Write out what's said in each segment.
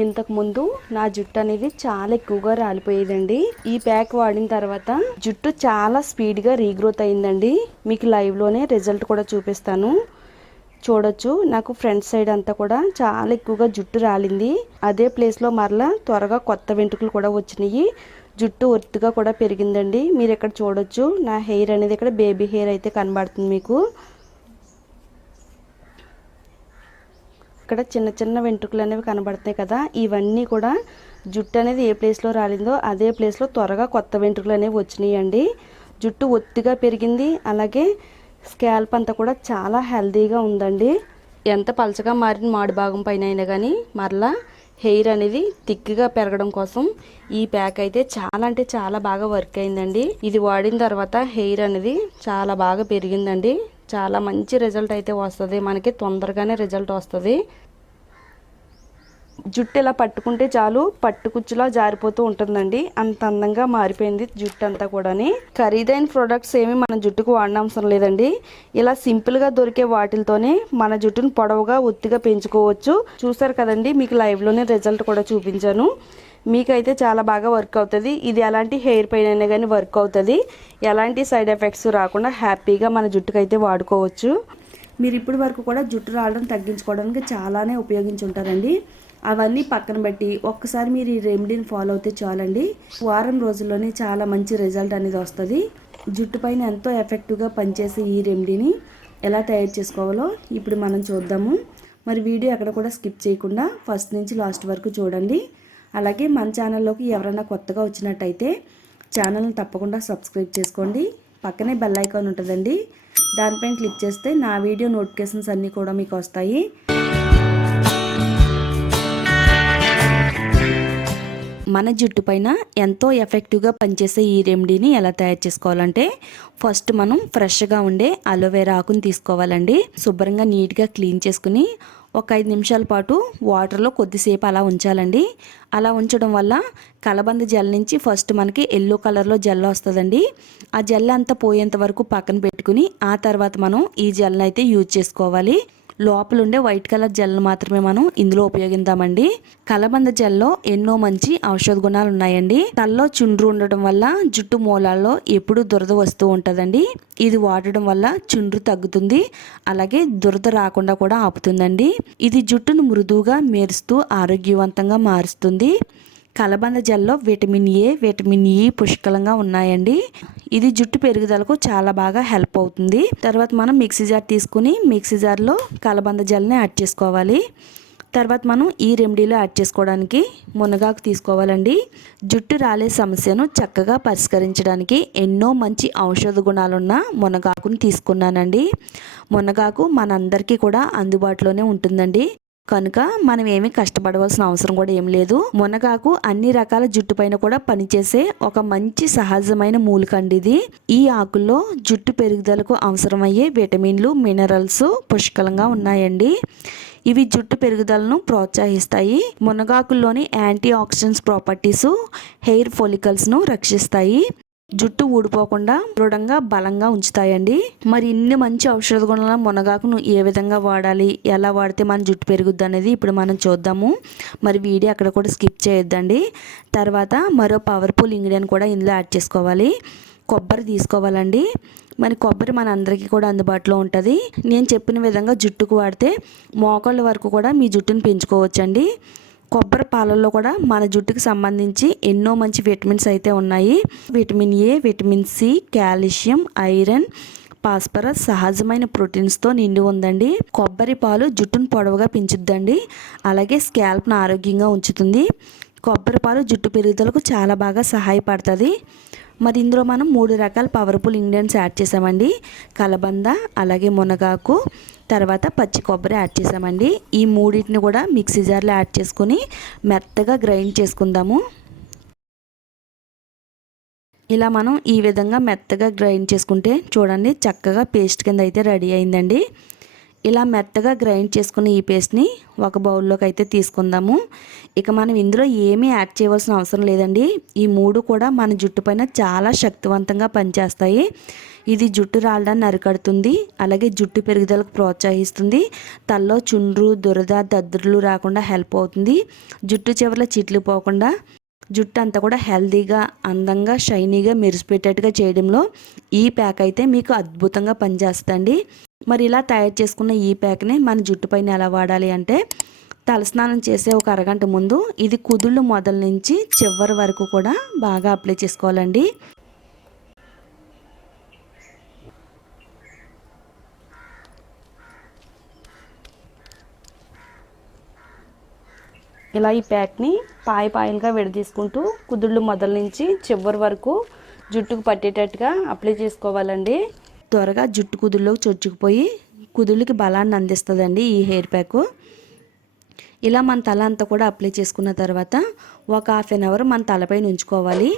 ఇంతకు ముందు నా జుట్టు అనేది చాలా ఎక్కువగా రాలిపోయేదండి. ఈ ప్యాక్ వాడిన తర్వాత జుట్టు చాలా స్పీడ్గా రీగ్రోత్ అయిందండి. మీకు లైవ్లోనే రిజల్ట్ కూడా చూపిస్తాను, చూడొచ్చు. నాకు ఫ్రంట్ సైడ్ అంతా కూడా చాలా ఎక్కువగా జుట్టు రాలింది. అదే ప్లేస్లో మరలా త్వరగా కొత్త వెంట్రుకలు కూడా వచ్చినాయి. జుట్టు ఒత్తుగా కూడా పెరిగిందండి. మీరు ఇక్కడ చూడొచ్చు, నా హెయిర్ అనేది ఇక్కడ బేబీ హెయిర్ అయితే కనబడుతుంది మీకు. ఇక్కడ చిన్న చిన్న వెంట్రుకలు అనేవి కనబడుతున్నాయి కదా, ఇవన్నీ కూడా జుట్టు అనేది ఏ ప్లేస్లో రాలిందో అదే ప్లేస్లో త్వరగా కొత్త వెంట్రుకలు అనేవి వచ్చినాయండి. జుట్టు ఒత్తిగా పెరిగింది. అలాగే స్కాల్ప్ అంతా కూడా చాలా హెల్తీగా ఉందండి. ఎంత పలచగా మారిన మాడి భాగం పైన అయినా కానీ మరలా హెయిర్ అనేది థిక్గా పెరగడం కోసం ఈ ప్యాక్ అయితే చాలా అంటే చాలా బాగా వర్క్ అయిందండి. ఇది వాడిన తర్వాత హెయిర్ అనేది చాలా బాగా పెరిగిందండి. చాలా మంచి రిజల్ట్ అయితే వస్తుంది, మనకి తొందరగానే రిజల్ట్ వస్తుంది. జుట్టు ఇలా పట్టుకుంటే చాలు పట్టుకుచ్చులా జారిపోతూ ఉంటుందండి. అంత అందంగా మారిపోయింది జుట్టు అంతా కూడాని. ఖరీదైన ప్రొడక్ట్స్ ఏమి మన జుట్టుకు వాడనవసరం లేదండి. ఇలా సింపుల్గా దొరికే వాటితోనే మన జుట్టును పొడవుగా ఒత్తిగా పెంచుకోవచ్చు. చూసారు కదండి, మీకు లైవ్లోనే రిజల్ట్ కూడా చూపించాను. మీకైతే చాలా బాగా వర్క్ అవుతుంది. ఇది ఎలాంటి హెయిర్ పెయిన్ అయినా కానీ వర్క్ అవుతుంది. ఎలాంటి సైడ్ ఎఫెక్ట్స్ రాకుండా హ్యాపీగా మన జుట్టుకు అయితే వాడుకోవచ్చు. మీరు ఇప్పటి వరకు కూడా జుట్టు రావడం తగ్గించుకోవడానికి చాలానే ఉపయోగించుంటారండి. అవన్నీ పక్కన పెట్టి ఒక్కసారి మీరు ఈ రెమెడీని ఫాలో అవుతే చాలండి. వారం రోజుల్లోనే చాలా మంచి రిజల్ట్ అనేది వస్తుంది. జుట్టు పైన ఎంతో ఎఫెక్టివ్గా పనిచేసే ఈ రెమెడీని ఎలా తయారు చేసుకోవాలో ఇప్పుడు మనం చూద్దాము. మరి వీడియో ఎక్కడ కూడా స్కిప్ చేయకుండా ఫస్ట్ నుంచి లాస్ట్ వరకు చూడండి. అలాగే మన ఛానల్లోకి ఎవరైనా కొత్తగా వచ్చినట్టయితే ఛానల్ని తప్పకుండా సబ్స్క్రైబ్ చేసుకోండి. పక్కనే బెల్ ఐకాన్ ఉంటుందండి, దానిపైన క్లిక్ చేస్తే నా వీడియో నోటిఫికేషన్స్ అన్నీ కూడా మీకు వస్తాయి. మన జుట్టు పైన ఎంతో ఎఫెక్టివ్గా పనిచేసే ఈ రెమెడీని ఎలా తయారు చేసుకోవాలంటే, ఫస్ట్ మనం ఫ్రెష్గా ఉండే అలోవెరా ఆకుని తీసుకోవాలండి. శుభ్రంగా నీట్గా క్లీన్ చేసుకుని ఒక 5 నిమిషాల పాటు వాటర్లో కొద్దిసేపు అలా ఉంచాలండి. అలా ఉంచడం వల్ల కలబంద జెల్ నుంచి ఫస్ట్ మనకి ఎల్లో కలర్లో జెల్ వస్తుందండి. ఆ జెల్ అంతా పోయేంత వరకు పక్కన పెట్టుకుని ఆ తర్వాత మనం ఈ జెల్ని అయితే యూజ్ చేసుకోవాలి. లోపల ఉండే వైట్ కలర్ జెల్ని మాత్రమే మనం ఇందులో ఉపయోగిద్దామండి. కలబంద జెల్లో ఎన్నో మంచి ఔషధ గుణాలు ఉన్నాయండి. తలలో చుండ్రు ఉండడం వల్ల జుట్టు మూలాల్లో ఎప్పుడు దురద వస్తూ ఉంటుందండి. ఇది వాడడం వల్ల చుండ్రు తగ్గుతుంది, అలాగే దురద రాకుండా కూడా ఆపుతుందండి. ఇది జుట్టును మృదువుగా మెరుస్తూ ఆరోగ్యవంతంగా మారుస్తుంది. కలబంద జెల్లో విటమిన్ ఏ, విటమిన్ ఈ పుష్కలంగా ఉన్నాయండి. ఇది జుట్టు పెరుగుదలకు చాలా బాగా హెల్ప్ అవుతుంది. తర్వాత మనం మిక్సీ జార్ తీసుకుని మిక్సీ జార్లో కలబంద జెల్ని యాడ్ చేసుకోవాలి. తర్వాత మనం ఈ రెమెడీలో యాడ్ చేసుకోవడానికి మునగాకు తీసుకోవాలండి. జుట్టు రాలే సమస్యను చక్కగా పరిష్కరించడానికి ఎన్నో మంచి ఔషధ గుణాలున్న మునగాకుని తీసుకున్నానండి. మునగాకు మనందరికీ కూడా అందుబాటులోనే ఉంటుందండి, కనుక మనం ఏమీ కష్టపడవలసిన అవసరం కూడా ఏం లేదు. మునగాకు అన్ని రకాల జుట్టు పైన కూడా పనిచేసే ఒక మంచి సహజమైన మూలిక అండి ఇది. ఈ ఆకుల్లో జుట్టు పెరుగుదలకు అవసరమయ్యే విటమిన్లు, మినరల్స్ పుష్కలంగా ఉన్నాయండి. ఇవి జుట్టు పెరుగుదలను ప్రోత్సహిస్తాయి. మునగాకుల్లోని యాంటీ ఆక్సిడెంట్స్ ప్రాపర్టీస్ హెయిర్ ఫాలికల్స్ను రక్షిస్తాయి. జుట్టు ఊడిపోకుండా దృఢంగా బలంగా ఉంచుతాయండి. మరి ఇన్ని మంచి ఔషధ గుణాల మునగాకును ఏ విధంగా వాడాలి, ఎలా వాడితే మన జుట్టు పెరుగుద్ది అనేది ఇప్పుడు మనం చూద్దాము. మరి వీడియో అక్కడ కూడా స్కిప్ చేయొద్దండి. తర్వాత మరో పవర్ఫుల్ ఇంగ్రీడియంట్ కూడా ఇందులో యాడ్ చేసుకోవాలి. కొబ్బరి తీసుకోవాలండి. మరి కొబ్బరి మన అందరికీ కూడా అందుబాటులో ఉంటుంది. నేను చెప్పిన విధంగా జుట్టుకు వాడితే మోకాళ్ళ వరకు కూడా మీ జుట్టును పెంచుకోవచ్చండి. కొబ్బరి పాలల్లో కూడా మన జుట్టుకు సంబంధించి ఎన్నో మంచి విటమిన్స్ అయితే ఉన్నాయి. Vitamin A, vitamin C, calcium, iron, phosphorus, సహజమైన ప్రోటీన్స్తో నిండి ఉందండి. కొబ్బరి పాలు జుట్టును పొడవుగా పెంచుద్దండి, అలాగే స్కాల్ప్ను ఆరోగ్యంగా ఉంచుతుంది. కొబ్బరి పాలు జుట్టు పెరుగుదలకు చాలా బాగా సహాయపడుతుంది. మరి ఇందులో మనం 3 రకాల పవర్ఫుల్ ఇంగ్రీడియంట్స్ యాడ్ చేసామండి. కలబంద, అలాగే మునగాకు, తర్వాత పచ్చి కొబ్బరి యాడ్ చేసామండి. ఈ మూడింటిని కూడా మిక్సీ జార్లో యాడ్ చేసుకుని మెత్తగా గ్రైండ్ చేసుకుందాము. ఇలా మనం ఈ విధంగా మెత్తగా గ్రైండ్ చేసుకుంటే చూడండి చక్కగా పేస్ట్ కింద అయితే రెడీ అయిందండి. ఇలా మెత్తగా గ్రైండ్ చేసుకున్న ఈ పేస్ట్ని ఒక బౌల్లోకి అయితే తీసుకుందాము. ఇక మనం ఇందులో ఏమీ యాడ్ చేయవలసిన అవసరం లేదండి. ఈ 3 కూడా మన జుట్టు పైన చాలా శక్తివంతంగా పనిచేస్తాయి. ఇది జుట్టు రాలడాన్ని అరికడుతుంది, అలాగే జుట్టు పెరుగుదలకు ప్రోత్సహిస్తుంది, తలలో చుండ్రు, దురద, దద్దుర్లు రాకుండా హెల్ప్ అవుతుంది, జుట్టు చివర్ల చిట్లు పోకుండా జుట్టు అంతా కూడా హెల్తీగా, అందంగా, షైనీగా మెరిసిపెట్టేట్టుగా చేయడంలో ఈ ప్యాక్ అయితే మీకు అద్భుతంగా పనిచేస్తుందండి. మరి ఇలా తయారు చేసుకున్న ఈ ప్యాక్ని మన జుట్టు పైన ఎలా వాడాలి అంటే, తలస్నానం చేసే ఒక అరగంట ముందు ఇది కుదుళ్ళు మొదల నుంచి చివరి వరకు కూడా బాగా అప్లై చేసుకోవాలండి. ఇలా ఈ ప్యాక్ని పాయలుగా విడదీసుకుంటూ కుదుళ్ళు మొదల నుంచి చివరి వరకు జుట్టుకు పట్టేటట్టుగా అప్లై చేసుకోవాలండి. త్వరగా జుట్టు కుదుళ్ళలోకి చొచ్చుకుపోయి కుదుళ్ళకి బలాన్ని అందిస్తుందండి ఈ హెయిర్ ప్యాక్. ఇలా మన తల అంతా కూడా అప్లై చేసుకున్న తర్వాత ఒక హాఫ్ అన్ అవర్ మన తలపైన ఉంచుకోవాలి.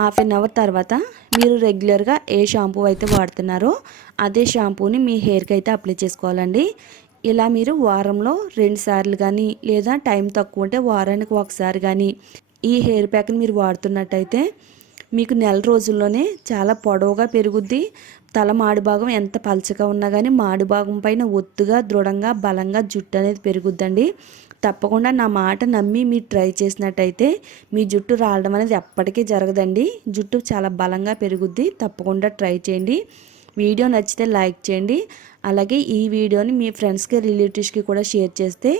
హాఫ్ అన్ అవర్ తర్వాత మీరు రెగ్యులర్గా ఏ షాంపూ అయితే వాడుతున్నారో అదే షాంపూని మీ హెయిర్కి అయితే అప్లై చేసుకోవాలండి. ఇలా మీరు వారంలో 2 సార్లు కానీ, లేదా టైం తక్కువ ఉంటే వారానికి ఒకసారి కానీ ఈ హెయిర్ ప్యాక్ని మీరు వాడుతున్నట్టయితే మీకు నెల రోజుల్లోనే చాలా పొడవుగా పెరుగుద్ది. తల మాడి భాగం ఎంత పలచగా ఉన్నా కానీ మాడి భాగం పైన ఒత్తుగా, దృఢంగా, బలంగా జుట్టు అనేది పెరుగుద్దండి. తప్పకుండా నా మాట నమ్మి మీరు ట్రై చేసినట్టయితే మీ జుట్టు రాలడం అనేది ఎప్పటికీ జరగదండి. జుట్టు చాలా బలంగా పెరుగుద్ది. తప్పకుండా ట్రై చేయండి. వీడియో నచ్చితే లైక్ చేయండి. అలాగే ఈ వీడియోని మీ ఫ్రెండ్స్కి, రిలేటివ్స్కి కూడా షేర్ చేస్తే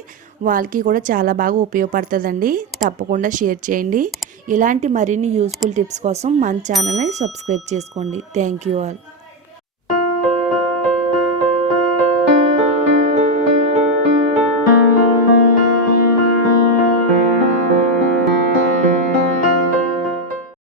వాళ్ళకి కూడా చాలా బాగా ఉపయోగపడుతుందండి. తప్పకుండా షేర్ చేయండి. ఇలాంటి మరిన్ని యూస్ఫుల్ టిప్స్ కోసం మన ఛానల్ని సబ్స్క్రైబ్ చేసుకోండి. Thank you all.